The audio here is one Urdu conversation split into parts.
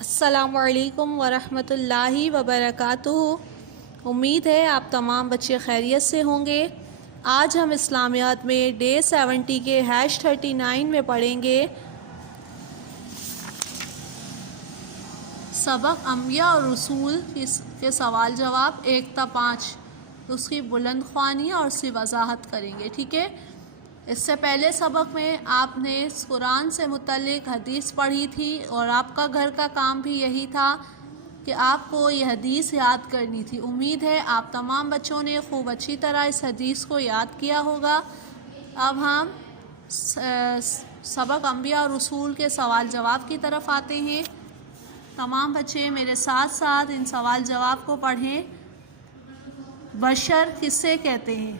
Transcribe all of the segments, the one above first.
السلام علیکم ورحمۃ اللہ وبرکاتہ۔ امید ہے آپ تمام بچے خیریت سے ہوں گے۔ آج ہم اسلامیات میں ڈے 70 کے #39 میں پڑھیں گے سبق انبیاء اور رسول کے سوال جواب 1 تا 5، اس کی بلند خوانی اور اس کی وضاحت کریں گے، ٹھیک ہے۔ اس سے پہلے سبق میں آپ نے قرآن سے متعلق حدیث پڑھی تھی اور آپ کا گھر کا کام بھی یہی تھا کہ آپ کو یہ حدیث یاد کرنی تھی۔ امید ہے آپ تمام بچوں نے خوب اچھی طرح اس حدیث کو یاد کیا ہوگا۔ اب ہم سبق انبیاء اور رسول کے سوال جواب کی طرف آتے ہیں۔ تمام بچے میرے ساتھ ساتھ ان سوال جواب کو پڑھیں۔ بشر کسے کہتے ہیں؟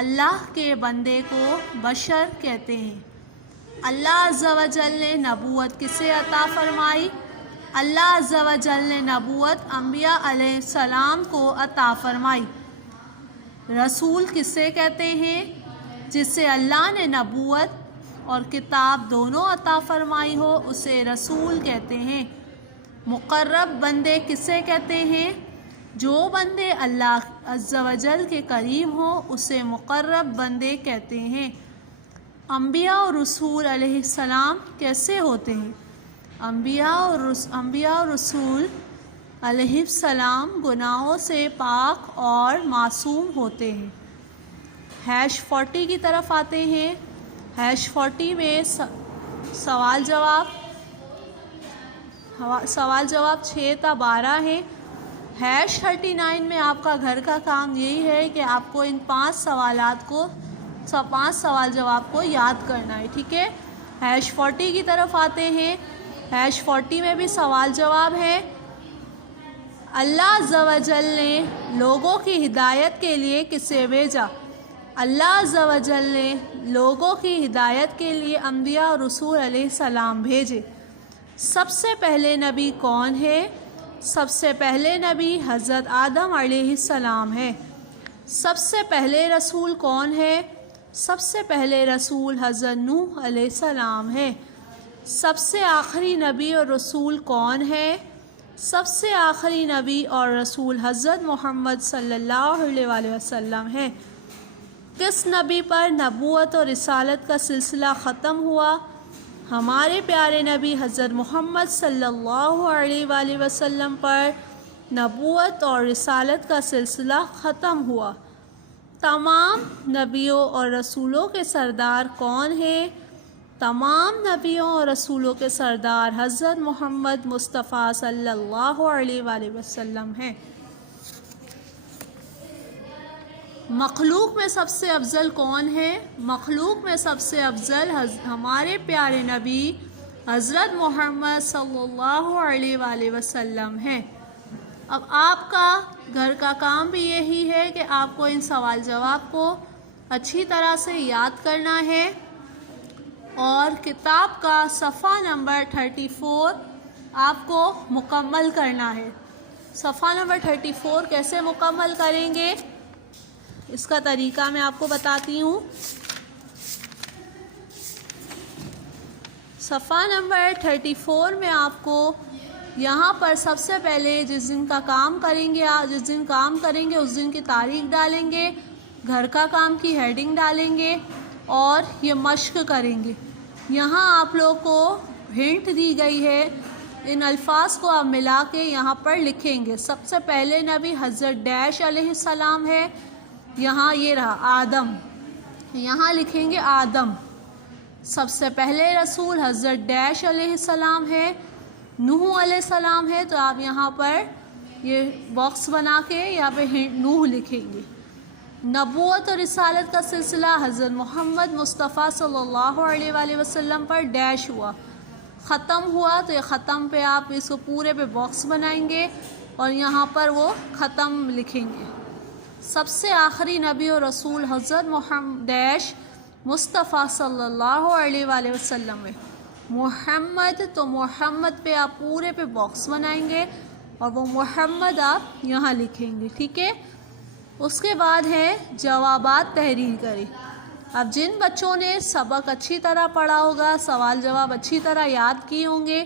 اللہ کے بندے کو بشر کہتے ہیں۔ اللہ عز و جل نے نبوت کسے عطا فرمائی؟ اللہ عز و جل نے نبوت انبیاء علیہ السلام کو عطا فرمائی۔ رسول کسے کہتے ہیں؟ جس سے اللہ نے نبوت اور کتاب دونوں عطا فرمائی ہو اسے رسول کہتے ہیں۔ مقرب بندے کسے کہتے ہیں؟ جو بندے اللہ عز و جل کے قریب ہوں اسے مقرب بندے کہتے ہیں۔ انبیاء اور رسول علیہ السلام کیسے ہوتے ہیں؟ انبیاء اور رسول علیہ السلام گناہوں سے پاک اور معصوم ہوتے ہیں۔ #40 کی طرف آتے ہیں۔ #40 میں سوال جواب 6 تا 12 ہے۔ #39 میں آپ کا گھر کا کام یہی ہے کہ آپ کو ان 5 سوال جواب کو یاد کرنا ہے، ٹھیک ہے۔ #40 کی طرف آتے ہیں۔ #40 میں بھی سوال جواب ہے۔ اللہ عز و جل نے لوگوں کی ہدایت کے لیے کسے بھیجا؟ اللہ عز و جل نے لوگوں کی ہدایت کے لیے انبیاء اور رسول علیہ السلام بھیجے۔ سب سے پہلے نبی کون ہے؟ سب سے پہلے نبی حضرت آدم علیہ السلام ہے۔ سب سے پہلے رسول کون ہے؟ سب سے پہلے رسول حضرت نوح علیہ السلام ہے۔ سب سے آخری نبی اور رسول کون ہے؟ سب سے آخری نبی اور رسول حضرت محمد صلی اللہ علیہ وآلہ وسلم ہے۔ کس نبی پر نبوت اور رسالت کا سلسلہ ختم ہوا؟ ہمارے پیارے نبی حضرت محمد صلی اللہ علیہ وآلہ وسلم پر نبوت اور رسالت کا سلسلہ ختم ہوا۔ تمام نبیوں اور رسولوں کے سردار کون ہیں؟ تمام نبیوں اور رسولوں کے سردار حضرت محمد مصطفیٰ صلی اللہ علیہ وآلہ وسلم ہیں۔ مخلوق میں سب سے افضل کون ہے؟ مخلوق میں سب سے افضل ہمارے پیارے نبی حضرت محمد صلی اللہ علیہ وآلہ وسلم ہیں۔ اب آپ کا گھر کا کام بھی یہی ہے کہ آپ کو ان سوال جواب کو اچھی طرح سے یاد کرنا ہے اور کتاب کا صفحہ نمبر 34 آپ کو مکمل کرنا ہے۔ صفحہ نمبر 34 کیسے مکمل کریں گے اس کا طریقہ میں آپ کو بتاتی ہوں۔ صفحہ نمبر 34 میں آپ کو یہاں پر سب سے پہلے جس دن کام کریں گے اس دن کی تاریخ ڈالیں گے، گھر کا کام کی ہیڈنگ ڈالیں گے اور یہ مشق کریں گے۔ یہاں آپ لوگ کو ہنٹ دی گئی ہے، ان الفاظ کو آپ ملا کے یہاں پر لکھیں گے۔ سب سے پہلے نبی حضرت ڈیش علیہ السلام ہے، یہاں یہ رہا آدم، یہاں لکھیں گے آدم۔ سب سے پہلے رسول حضرت ڈیش علیہ السلام ہے، نوح علیہ السلام ہے، تو آپ یہاں پر یہ باکس بنا کے یہاں پہ نوح لکھیں گے۔ نبوت اور رسالت کا سلسلہ حضرت محمد مصطفیٰ صلی اللہ علیہ وآلہ وسلم پر ڈیش ہوا، ختم ہوا، تو یہ ختم پہ آپ اس کو پورے پہ باکس بنائیں گے اور یہاں پر وہ ختم لکھیں گے۔ سب سے آخری نبی اور رسول حضرت محمد ڈیش مصطفیٰ صلی اللہ علیہ وآلہ وسلم ہے۔ محمد، تو محمد پہ آپ پورے پہ باکس بنائیں گے اور وہ محمد آپ یہاں لکھیں گے، ٹھیک ہے۔ اس کے بعد ہے جوابات تحریر کریں۔ اب جن بچوں نے سبق اچھی طرح پڑھا ہوگا، سوال جواب اچھی طرح یاد کیے ہوں گے،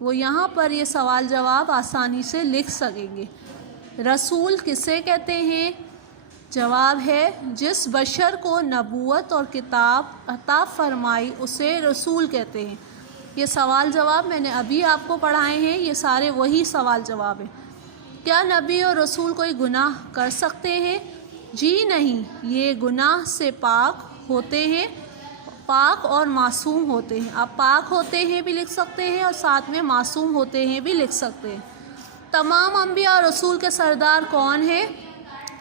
وہ یہاں پر یہ سوال جواب آسانی سے لکھ سکیں گے۔ رسول کسے کہتے ہیں؟ جواب ہے جس بشر کو نبوت اور کتاب عطا فرمائی اسے رسول کہتے ہیں۔ یہ سوال جواب میں نے ابھی آپ کو پڑھائے ہیں، یہ سارے وہی سوال جواب ہیں۔ کیا نبی اور رسول کوئی گناہ کر سکتے ہیں؟ جی نہیں، یہ گناہ سے پاک ہوتے ہیں، پاک اور معصوم ہوتے ہیں۔ آپ پاک ہوتے ہیں بھی لکھ سکتے ہیں اور ساتھ میں معصوم ہوتے ہیں بھی لکھ سکتے ہیں۔ تمام انبیاء اور رسول کے سردار کون ہیں؟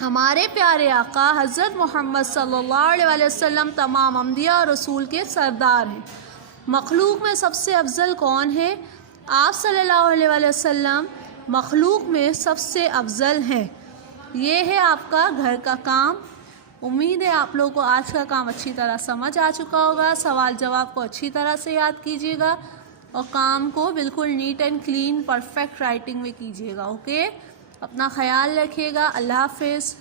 ہمارے پیارے آقا حضرت محمد صلی اللہ علیہ وسلم تمام انبیاء اور رسول کے سردار ہیں۔ مخلوق میں سب سے افضل کون ہے؟ آپ صلی اللہ علیہ وسلم مخلوق میں سب سے افضل ہیں۔ یہ ہے آپ کا گھر کا کام۔ امید ہے آپ لوگوں کو آج کا کام اچھی طرح سمجھ آ چکا ہوگا۔ سوال جواب کو اچھی طرح سے یاد کیجیے گا اور کام کو بالکل neat and clean perfect writing میں کیجیے گا۔ اوکے، اپنا خیال رکھیے گا۔ اللہ حافظ۔